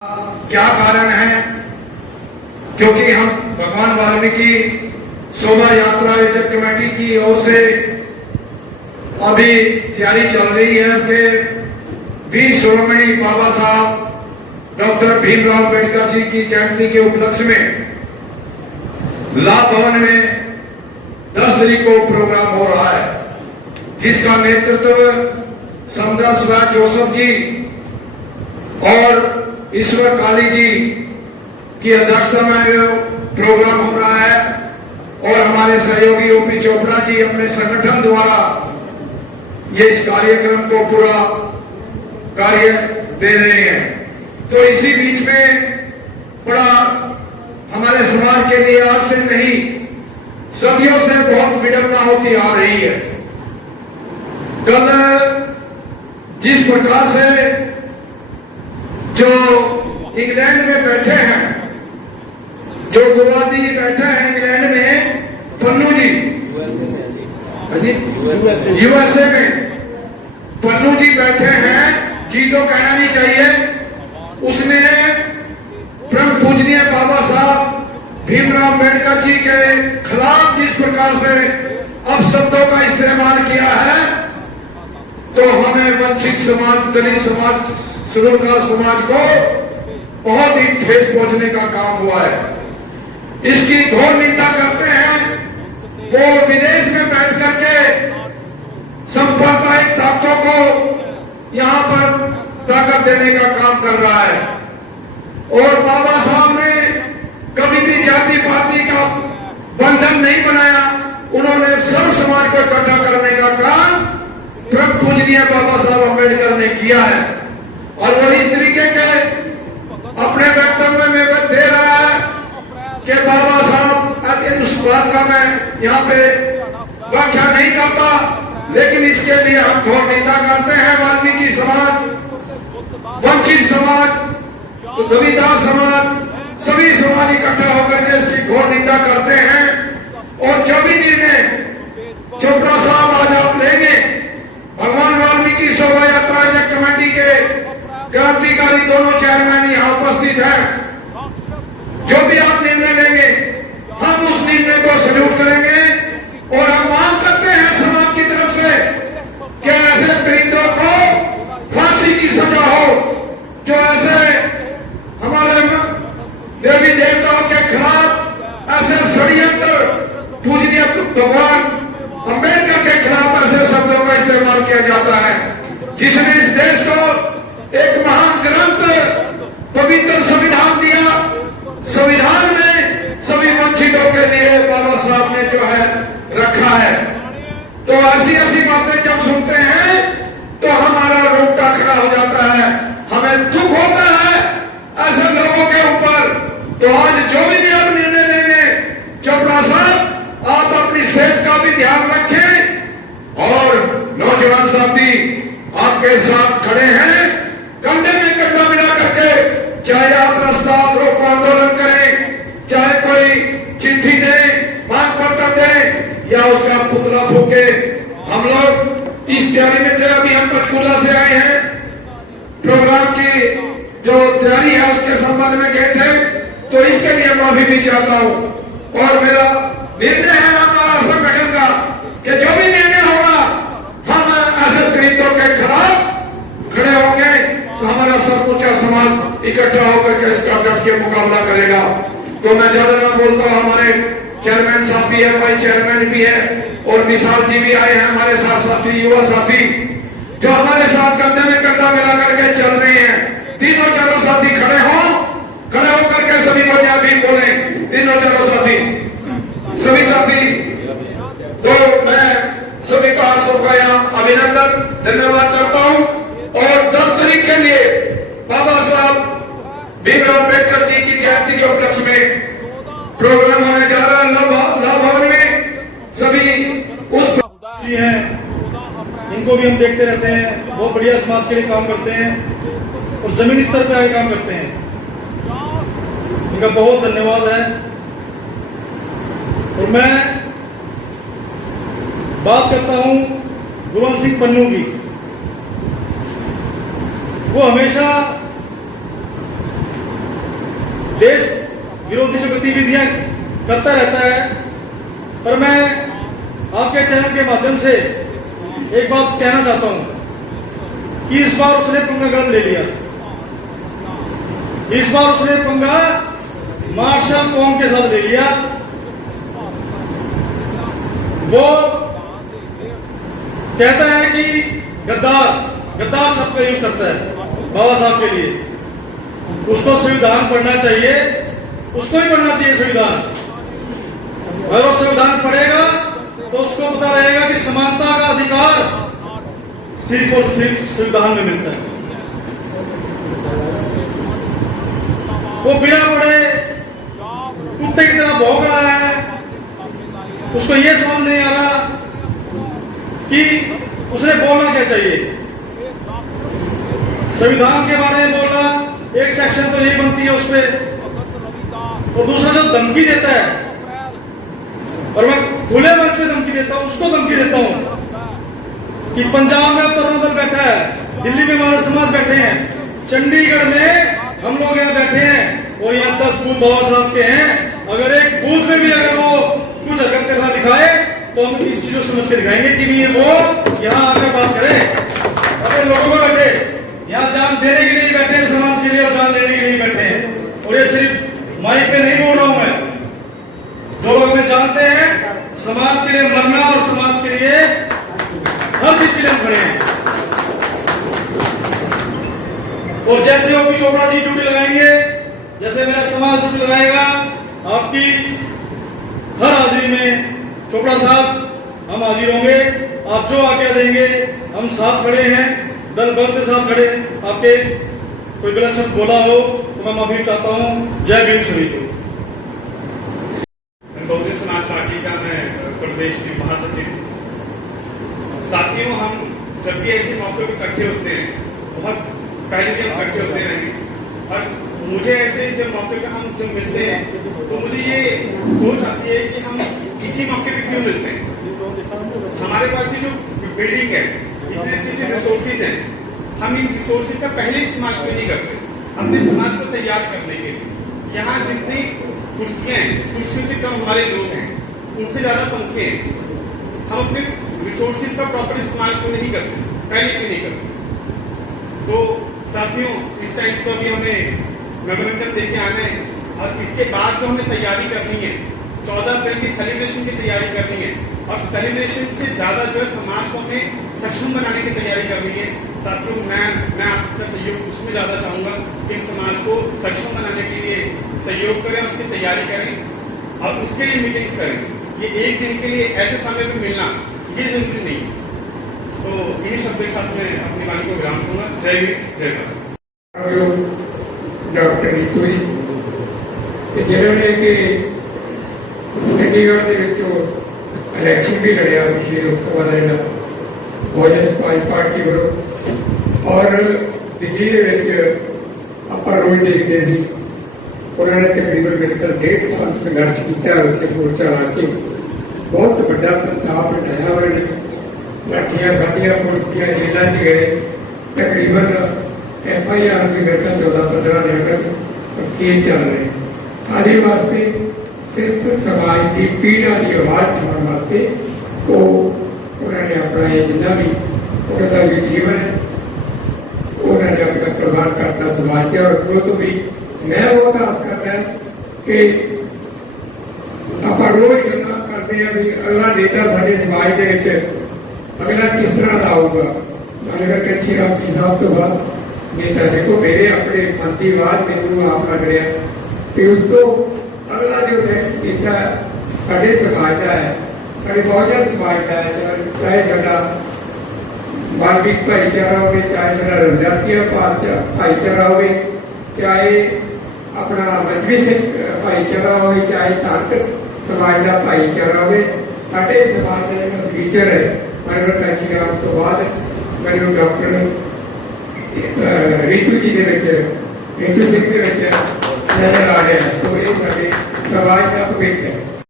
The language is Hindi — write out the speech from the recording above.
क्या कारण है? क्योंकि हम भगवान वाल्मीकि शोभा यात्रा आयोजक कमेटी की ओर से अभी तैयारी चल रही है कि वीर शिरोमणि बाबा साहब डॉक्टर भीमराव अंबेडकर जी की जयंती के उपलक्ष्य में लाभ भवन में 10 तारीख को प्रोग्राम हो रहा है, जिसका नेतृत्व समदर स्वराज जोसेफ जी और ईश्वर काली जी की अध्यक्षता में प्रोग्राम हो रहा है। और हमारे सहयोगी ओपी चोपड़ा जी अपने संगठन द्वारा ये इस कार्यक्रम को पूरा कार्य दे रहे हैं। तो इसी बीच में बड़ा हमारे समाज के लिए आज से नहीं, सदियों से बहुत विडंबना होती आ रही है। कल जिस प्रकार से जो इंग्लैंड में बैठे हैं, जो गुवाहाटी बैठे हैं इंग्लैंड में, पन्नू जी यूएसए में पन्नू जी बैठे हैं, जी तो कहना नहीं चाहिए, उसने परम पूजनीय बाबा साहब भीमराव अंबेडकर जी के खिलाफ जिस प्रकार से अपशब्दों का इस्तेमाल किया है, तो हमें वंचित समाज, दलित समाज, शेड्यूल कास्ट समाज को बहुत ही ठेस पहुंचने का काम हुआ है। इसकी घोर निंदा करते हैं। वो विदेश में बैठ करके सांप्रदायिक ताकतों को यहां पर ताकत देने का काम कर रहा है। और बाबा साहब ने कभी भी जाति पाति का बंधन नहीं बनाया, उन्होंने सर्व समाज को इकट्ठा करने का काम परम पूजनीय बाबा साहब अम्बेडकर ने किया है। और वो इस तरीके के अपने वक्तव्य में दे रहा है कि बाबा साहब, उस बात का मैं यहाँ पे व्याख्या नहीं करता, लेकिन इसके लिए हम घोर निंदा करते हैं। वाल्मीकि समाज, वंचित समाज, रविदास समाज, सभी समाज इकट्ठा होकर के इसकी घोर निंदा करते हैं। और जो भी निर्णय चोपड़ा साहब आज आप लेंगे, भगवान वाल्मीकि शोभा यात्रा आयोजक कमेटी के क्रांतिकारी दोनों चेयरमैन यहाँ उपस्थित हैं, जो भी आप निर्णय लेंगे हम उस निर्णय को सल्यूट करेंगे। और हम मांग करते हैं समाज की तरफ से कि ऐसे दरिंदों को फांसी की सजा हो, जो ऐसे हमारे देवी देवताओं के खिलाफ ऐसे षड्यंत्र, पूजनीय भगवान अंबेडकर के खिलाफ ऐसे शब्दों का इस्तेमाल किया जाता है, जिसने इस देश को एक महान ग्रंथ पवित्र संविधान दिया। संविधान में सभी वंचितों के लिए बाबा साहब ने जो है रखा है। तो ऐसी ऐसी बातें जब सुनते हैं तो हमारा रोंगटा खड़ा हो जाता है, हमें दुख होता है ऐसे लोगों के ऊपर। तो आज जो भी आप निर्णय लेंगे, चोपड़ा साहब आप अपनी सेहत का भी ध्यान रखें। और नौजवान साथी आपके साथ खड़े हैं, कंधे में कंधा मिला करके, चाहे आप रास्ता रोको आंदोलन करें, चाहे कोई चिट्ठी दे, मांग पत्र दे, या उसका पुतला फूके। हम लोग इस तैयारी में थे। अभी हम पंचकूला से आए हैं, प्रोग्राम की जो तैयारी है उसके संबंध में गए थे, तो इसके लिए माफी भी चाहता हूँ। और मेरा निर्णय है हमारा संगठन का कि जो भी निर्णय होगा हम ऐसे दरिंदों के खिलाफ खड़े होंगे। तो हमारा समूचा समाज इकट्ठा होकर के इसका डट के मुकाबला करेगा। तो मैं ज्यादा ना बोलता हूँ, हमारे चेयरमैन साहब भी है, वाइस चेयरमैन भी है, और विशाल जी भी आए हैं हमारे साथ, साथी युवा साथी जो हमारे साथ कंधे में कंधा मिला करके चल रहे हैं। तीनों चारों साथी खड़े होकर के सभी को जय भीम बोले, तीनों चारों साथी, सभी साथी। तो मैं सभी का आप सबका यहाँ अभिनंदन, धन्यवाद करता हूँ। और 10 तारीख के लिए बाबा साहब भीमराव अंबेडकर जी की जयंती के उपलक्ष्य में प्रोग्राम होने जा रहा है लाभ भवन में। सभी उस जी हैं, इनको भी हम देखते रहते हैं, बहुत बढ़िया समाज के लिए काम करते हैं और जमीनी स्तर पे आगे काम करते हैं। इनका बहुत धन्यवाद है। और मैं बात करता हूं गुरवंत सिंह पन्नू की। वो हमेशा देश विरोधी जो गतिविधियां करता रहता है, पर मैं आपके चैनल के माध्यम से एक बात कहना चाहता हूं कि इस बार उसने पंगा गलत ले लिया। इस बार उसने पंगा मार्शल कौम के साथ ले लिया। वो कहता है कि गद्दार शब्द का यूज करता है बाबा साहब के लिए। उसको संविधान पढ़ना चाहिए, उसको ही पढ़ना चाहिए संविधान। अगर वो संविधान पढ़ेगा तो उसको पता रहेगा कि समानता का अधिकार सिर्फ और सिर्फ संविधान में मिलता है। वो बिना पढ़े कुत्ते की तरह भौंक रहा है। उसको ये समझ नहीं आ रहा कि उसे बोलना क्या चाहिए। संविधान के बारे में बोलना, एक सेक्शन तो यही बनती है उसपे, और दूसरा जो धमकी देता है, और मैं खुले मंच पे धमकी देता हूं, उसको धमकी देता हूं कि पंजाब में तरुण दल बैठा है, दिल्ली में हमारे समाज बैठे हैं, चंडीगढ़ में हम लोग यहाँ बैठे हैं, और यहाँ 10 बूथ बाबा साहब के हैं। अगर एक बूथ में भी अगर वो कुछ हरकत करना दिखाए तो हम इस चीज को समझ के दिखाएंगे कि ये वो यहाँ आकर बात करे, अपने लोगों को बैठे, यहाँ जान देने के लिए बैठे हैं, समाज के लिए और जान देने के लिए बैठे हैं। और ये सिर्फ माइक पे नहीं बोल रहा हूं मैं, जो लोग हमें जानते हैं, समाज के लिए मरना और समाज के लिए हर चीज के लिए हम खड़े हैं। और जैसे ओपी चोपड़ा जी ड्यूटी लगाएंगे, जैसे मेरा समाज ड्यूटी लगाएगा, आपकी हर हाजिरी में चोपड़ा साहब हम हाजिर होंगे। आप जो आज्ञा देंगे हम साथ खड़े हैं, दल बल से साथ खड़े हैं। आपके कोई गलत शब्द बोला हो तो मैं माफी चाहता हूँ। जय भीम सभी को। बहुजन समाज पार्टी का मैं प्रदेश की महासचिव। साथियों, हम जब भी ऐसे मौके पर इकट्ठे होते हैं, बहुत पहले भी हम इकट्ठे होते रहे, और मुझे ऐसे जब मौके पे हम जब मिलते हैं तो मुझे ये सोच आती है कि हम इसी मौके पे क्यों मिलते हैं। हमारे पास ये जो बिल्डिंग है, इतने अच्छे रिसोर्सेज हैं, हम इन रिसोर्सेज का पहले इस्तेमाल क्यों नहीं करते अपने समाज को तैयार करने के लिए। यहाँ जितनी कुर्सियां हैं, कुर्सियों से कम हमारे लोग हैं, उनसे ज्यादा पंखे हैं। हम अपने रिसोर्सेज का प्रॉपर इस्तेमाल क्यों नहीं करते, पहले क्यों नहीं करते। तो साथियों, इस टाइम तो अभी हमें मेमोरेंडम देके आना है, और इसके बाद जो हमें तैयारी करनी है, 14 अप्रैल की सेलिब्रेशन की तैयारी करनी है, और सेलिब्रेशन से ज्यादा जो है समाज को हमें सक्षम बनाने की तैयारी करनी है। साथियों, मैं आप सबका सहयोग उसमें ज्यादा चाहूंगा कि समाज को सक्षम बनाने के लिए सहयोग करें, उसकी तैयारी करें और उसके लिए मीटिंग्स करें। ये एक दिन के लिए ऐसे समय पर मिलना ये जरूरी नहीं। तो इन्हीं शब्दों के साथ मैं अपनी वाणी को विराम दूंगा। जय हिंद, जय भारत। डॉक्टर रीतू जी जिन्होंने कि चंडीगढ़ के इलेक्शन भी लड़िया पिछली लोक सभा का जो बहुजन समाज पार्टी वालों, और दिल्ली के आप रोज देखते सी उन्होंने तकरीबन मेरे ख्याल 1.5 साल संघर्ष किया, उत्थे मोर्चा ला के बहुत बड़ा संताप बढ़ाया। उन्होंने लाठियां खादियां, पुलिस दियां जेलों च गए। तकरीबन FIR भी मेरे ख्याल 14-15 लिया केस चल रहे। आदि वास्ते सिर्फ समाज की पीड़ा की आवाज़ उठाने वास्ते वो उन्होंने अपना ये जिन्ना भी उनका भी जीवन है उन्होंने अपना कुर्बान करता समाज के। और वो तो भी मैं बहुत आस करता है कि आप रोज गल्लां करते हैं भी अगला नेता साडे समाज के विच अगला किस तरह का आऊगा। अगर कच्ची राम जी साहब तो बाद नेता देखो मेरे अपने मन की बात मैनू आप लग रहा कि उस तो अगला जो नेक्स्ट नेता साडे समाज का है, साडे बहुजन समाज का है, चाहे साडा मालविक भाईचारा हो, चाहे साडा रमदासिया भाईचारा हो, चाहे अपना मजबी सिख भाईचारा हो, चाहे तारक समाज का भाईचारा हो, साडे समाज का जो फ्यूचर है मरवर कच्ची राम तो बाद मैनू डॉक्टर रीतू जी रीतू सिंह नजर आ रहा है। सो ये समाज का भविष्य है।